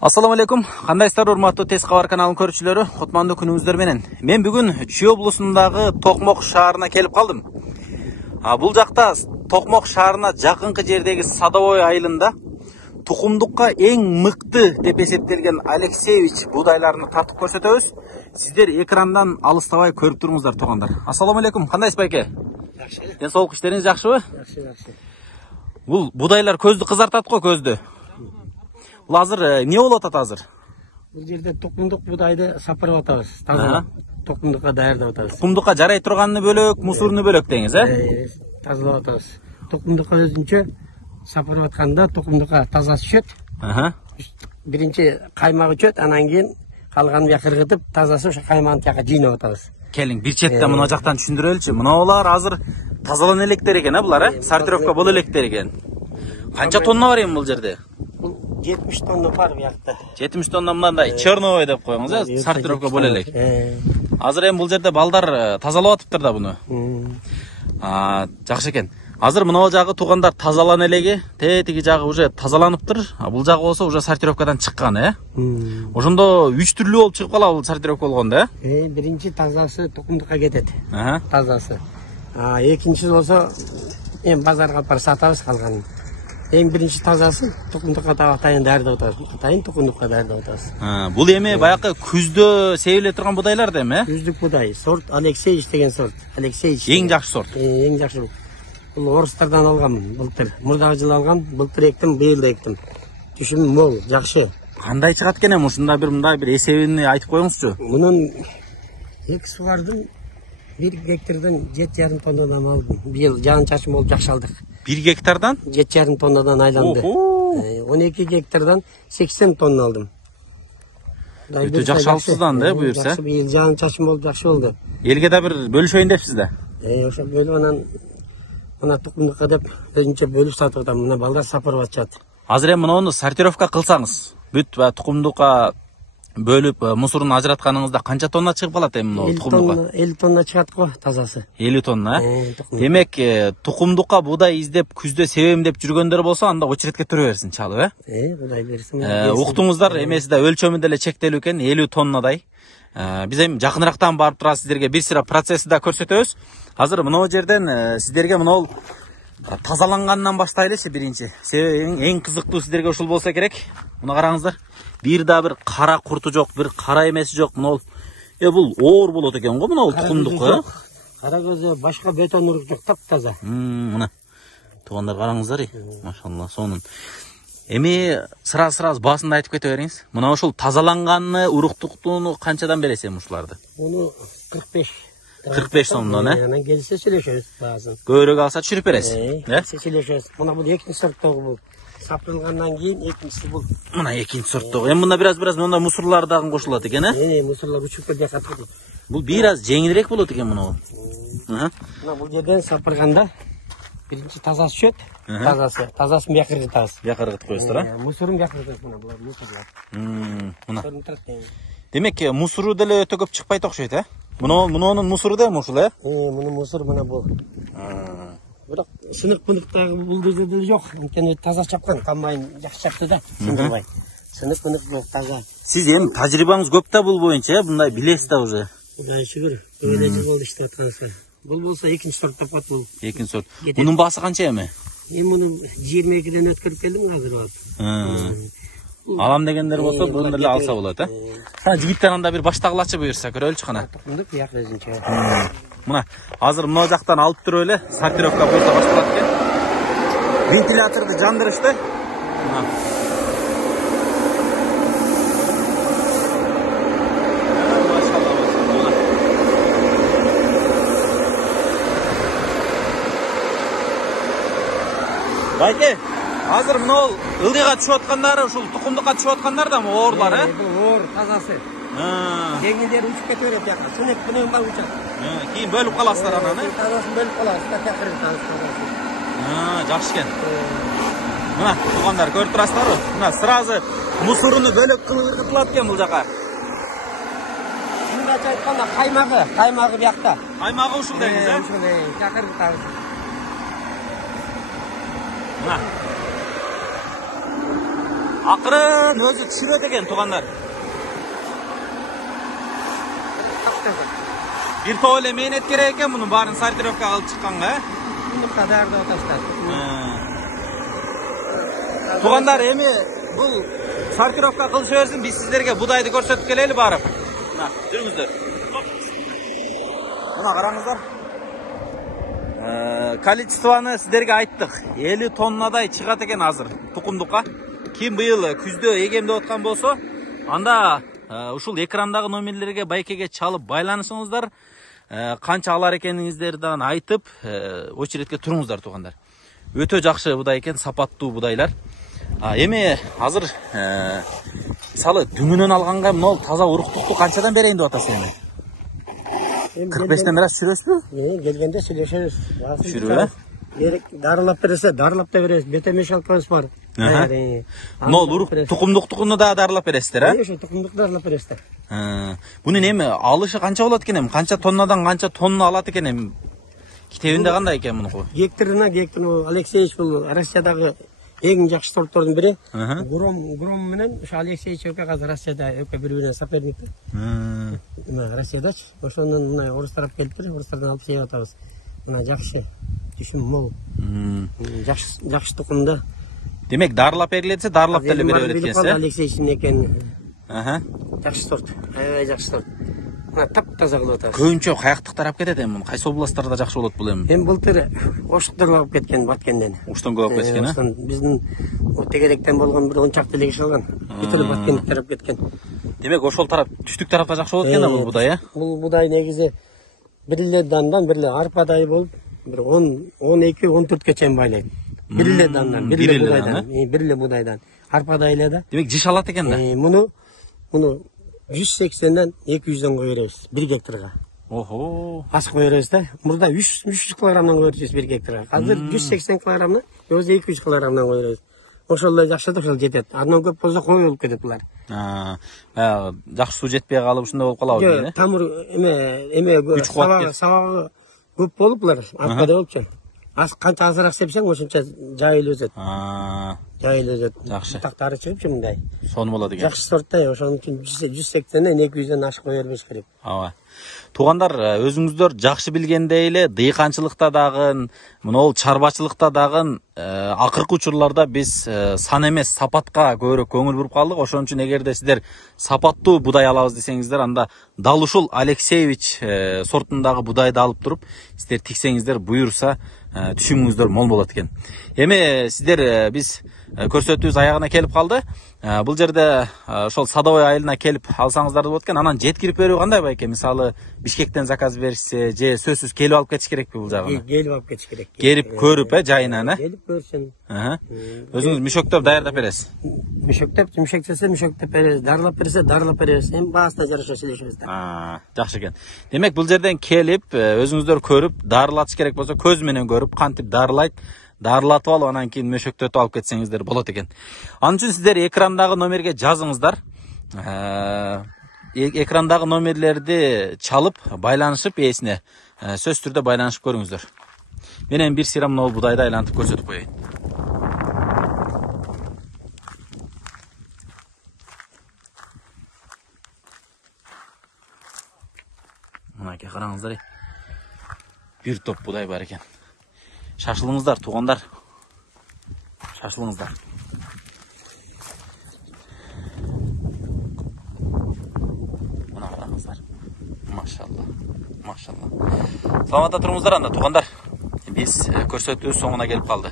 Assalamu alaikum. Кандайсыздар, урматтуу Тез кабар каналынын көрүүчүлөрү? Кутмандуу күнүңүздөр менен. Мен бүгүн Чүй облусундагы Токмок шаарына келип калдым. Бул жакта Токмок шаарына жакынкы жердеги Садовой айылында тукумдукка эң мыкты деп эсептелген Алексеевич будайларını тартып көрсөтөбүз. Сиздер экрандан алыстабай көрүп туруңуздар, туугандар. Ассаламу алейкум. Кандайсыз байке? Жакшы. Ден соолук иштериңиз жакшыбы? Жакшы. Бул будайлар көздү кызартат го, көздү. Бул азыр эмне болуп атат азыр? Бул жерде токумдук будайды сапырып атабыз. Таза токумдукка даярдап атабыз. Тукумдукка жарай турганны бөлөк, мусурну бөлөк деңиз, Тазалап атабыз. Токумдукка өзүнчө сапырып атканда токумдукка тазасы түшөт. Биринчи каймагы түшөт, анан кийин калганын бияка кыргытып, тазасы ошо каймагын тияка жыйнап атабыз. Келиң, бир четте мына жактан түшүндүрөлүчү. Мыналар азыр тазалана электер экен, булар, сортировка боло электер экен. Канча тонна бар эми бул жерде? Бул 70 тонна бар буякта. 70 тонна мындай черновой деп коюңуз, сортировка боло элек. Азыр эми бул жерде балдар тазалап атыптыр да буну. Жакшы экен. Азыр мына жагы туугандар тазалана элеги, тетиги жагы уже тазаланыптыр. Бул жагы болсо уже сортировкадан чыккан, Ошондо 3 түрлүү болуп чыгып калабы бул сортировка болгондо, Биринчи тазасы токумдукка кетет. Тазасы. Экинчиси болсо эми базарга алып барып сатабыз калганын. Эң биринчи тазасы токумдукка атайын даярдап атабыз. Атайын токумдукка даярдап атабыз. Бул эми баягы күздө себиле турган будайлар да эми, Күздүк будай, сорт Алексеевич деген сорт. Алексеевич. Эң жакшы сорт. Эң жакшы. Бул орустардан алгам, былтыр. Мурдагы жылы алгам, былтыр эктим, быйыл да эктим. Түшүм мол, жакшы. Кандай чыгат экен эми ушундай бир эсебин айтып коюңузчу. Мунун эки сууардын 1 гектардан 7,5 тоннадан алдым. Быйыл жаан-чачын болуп жакшы алдык. 1 гектардан 7,5 тоннадан айланды. 12 гектардан 80 тонна алдым. Өтө жакшы алыпсыздан да буюрса. Быйыл жаан-чачын болуп жакшы болду. Элге да бир бөлүшөйүн депсиз да. Ошо бөлүп анан мына тукумдукка деп өзүнчө бөлүп сатып атам. Мына балдар сапырып атышат. Азыр эми муну сортировка кылсаңыз, бүт тукумдукка бөлүп мусурун ажыратканыңызда канча тонна чыгып калат эми мына тукумдукка? 50 тонна чыгат го тазасы. 50 тонна, Демек, тукумдукка будай издеп күздө себем деп жүргөндөр болсо, анда очередке тура берсин чалып, Кудай берсин. Уктуңуздар, эмеси да өлчөмү деле чектелүү экен, 50 тоннадай. Биз эми жакынырактан барып тура сиздерге бир сыра процессти да көрсөтөбүз. Азыр мына жерден сиздерге мына тазаланганынан баштайлычы биринчи. Себеби эң кызыктуу сиздерге ушул болсо керек. Муну караңыздар. Бир да бир кара курту жок, бир кара эмеси жок. Мына бул оор болот экен го, мына тукумдукка. Кара көзү, башка бетон урук жок, таптаза. Мына. Туугандар караңыздар, машалла, сонун. Эми сыра баасында айтып кете бериңиз. Мына ушул тазаланганны, уруктуктууну канчадан бересиз эми ушуларды? Муну 45 сомдон, Анан келсе сүйлөшөбүз баасын. Көбүрөөк алса түшүрүп бересиз. Сүйлөшөбүз. Мына бул экинчи сорттогу бул. Сапырылгандан кийин экинчиси бул. Мына экинчи сорттогу. Эми мында бир мында мусурлар дагы кошулат экен, мусурлар учуп келип жатат. Бул бир аз жеңилирээк болот экен мына. Мына бул жерден сапырганда биринчи тазасы түшөт. Тазасын бияка кыргытабыз. Бияка кыргытып коесуздар, Мусурун бияка кыргытабыз, мына булар мусурлар. Мына. Демек, мусуру деле өтө көп чыкпайт окшойт, Мунун мусуру да ушул, Мунун мусуру мына бул. Бирок сынык-мыныктагы бул жерде деле жок. Анткени таза чапкан, камайын жакшы чапты да, сындырбай. Сынык-мынык жок, таза. Сиз эми тажрыйбаңыз көп да бул боюнча, мындай билесиз да уже. Кудай шүгүр. Көбүнө жыл болду иштеп атканыбызга. Бул болсо экинчи сорт деп коет бул. Экинчи сорт. Мунун баасы канча эми? Мен муну 22ден өткөрүп келдим азыр алып. Алам дегендер болсо, буну деле алса болот, Жигиттер анда бир баштагылачы буюрса, көрөлүчү кана. Тукумдук бияк өзүнчө. Мына, азыр мына жактан алып туруп эле, сортировка буюрса башталат экен. Вентиляторду жандырышты. Байке, азыр мына ылдыйга түшүп аткандары, ушул тукумдукка түшүп аткандар да оорлар, Бул оор тазасы. Жеңилдери учуп кете берет жака. Сынып бар учат. Кийин бөлүп каласыздар анан, Тазасын бөлүп калабыз, тазасы. Жакшы экен. Мына, туугандар көрүп турасыздарбы? Мына сразу мусуруну бөлөк кылып кыргытылат экен бул жака. Чындап айтканда каймагы биякта. Каймагы ушул деңиз, Ушул чакыртабыз. Акырын өзü түшүрөт экен туугандар. Bir топ эле мээнет керек экен мунун баарын сортировкага алып чыкканга, э? Тукумдукка даярдап атышат. Туугандар, эми бул сортировка кылыша берсин, биз сиздерге будайды көрсөтүп келели барып. Мына, жүрүңүздөр. Мына караңыздар. Количествоны сиздерге айттык. 50 тоннадай чыгат экен азыр тукумдукка. Ким быйыл күздө эгемдеп аткан болсо, анда ушул экрандагы номерлерге байкеге чалып байланышыңыздар, канча алар экениңиздерди айтып, очередке туруңуздар туугандар. Өтө жакшы будай экен, сапаттуу будайлар. Эми азыр мисалы дүңүнөн алганга мына таза уруктукту канчадан берейин деп атасыз эми? 45-тен бираз түшүрөсүзбү? Келгенде сүйлөшөбүз. Түшүрүп, Берек дарылап берсе, дарылап да беребиз. Бетемешалкабыз бар. Мол урук тукумдуктугуну да дарылап бересиздер, э? Ошо тукумдук дарылап бересиздер. Бунун эми алышы канча болот экен эми? Канча тоннадан канча тонна алат экен эми? Китебинде кандай экен мунуку? Гектарына Алексеевич бул Россиядагы эң жакшы сортордун бири. Гром менен ошо Алексеевич өкө азыр Россияда өкө бири-биринен соперник. Россиядачы. Ошонун мына орустар келиптир, орустардан алып жеп атабыз. Мына жакшы, түшүм мол. Жакшы тукумда. Демек дарылап берилсе, дарылап деле бере берет экенсиз, э? Алексеевичтин экен. Жакшы сорт. Аябай жакшы сорт. Мына таптаза кылып атабыз. Көбүнчө каяктык тарап кетет эми муну? Кайсы областтарда жакшы болот бул эми? Эми былтыр Оштор алып кеткен Баткенден. Уштан көп алып кеткен, э? Биздин тегеректен болгон бир 10 чакты эле киши алган. Битири Баткенден тарап кеткен. Демек ошол тарап, түштүк тарапта жакшы болот экен да бул будай, э? Бул будай негизи бир эле дандан, бир эле арпадай болуп, бир 12-14 чейин байлайт. Бир эле дандан, бир эле будайдан, бир эле будайдан. Арпадай эле да. Демек жиш алат экен да. Муну 180-ден 200-дөн кое беребиз 1 гектарга. Охо. Аз кое беребиз да. Мурда 300 килограммдан кое беребиз 1 гектарга. Азыр 180 килограммдан, өзү 200 килограммдан кое беребиз. Ошол эле жакшы да, ошол жетет. Андан көп болсо кой болуп кетет булар. Жакшы суу жетпей калып ушундай болуп калабы дейм, э? Тамыр сабагы көп болуп булар, арпадай болупчу. Канча азыраак сепсең, ошонча жайыл өзөт. Жайыл өзөт. Жакшы. Тактары чыгыпчу мындай. Сону болот экен. Жакшы сорт да, ошон үчүн 180-ден 200-дөн ашык кое бербеш керек. Туугандар, өзүңүздөр жакшы билгендей эле дыйканчылыкта дагы, мына чарбачылыкта дагы акыркы учурларда биз сан эмес сапатка көбүрөөк көңүл буруп калдык. Ошон үчүн эгерде сиздер сапаттуу будай алабыз десеңиздер, анда дал ушул Алексеевич сортундагы будайды алып туруп, сиздер тиксеңиздер, буюрса түшүмүңүздөр мол болот экен. Эми сиздер биз көрсөтүүбүз аягына келип калды. Бул жерде ошол Садовой айылына келип алсаңыздар болот экен. Анан жеткирип берүү кандай байке? Мисалы Бишкектен заказ беришсе, же сөзсүз келип алып кетиш керекпи бул жагына? Келип алып кетиш керек. Келип көрүп, жайынан, э? Келип көрсүн. Өзүңүз мүшөктөп даярдап бересиз. Мүшөктөсө мүшөктөп беребиз, дарылап берсе дарылап беребиз. Эми баасына жараша сүйлөшөбүз да. Жакшы экен. Демек бул жерден келип, өзүңүздөр көрүп, дарылатыш керек болсо көз менен көрүп, кантип дарылайт, дарылатып алып, анан кийин мөшөктөтүп алып кетсеңиздер болот экен. Анын үчүн сиздер экрандагы номерге жазыңыздар. Экрандагы номерлерди чалып, байланышып ээсине сөз түрдө байланышып көрүңүздөр. Менен бир сыйра мына будайды айлантып көрсөтүп коеюн. Мынакей караңыздар. Бир топ будай бар экен. Шашылыңыздар, туугандар. Шашылыңыздар. Мына караңыздар. Машалла. Машалла. Саламатта туруңуздар анда, туугандар. Биз көрсөтүү соңуна келип калды.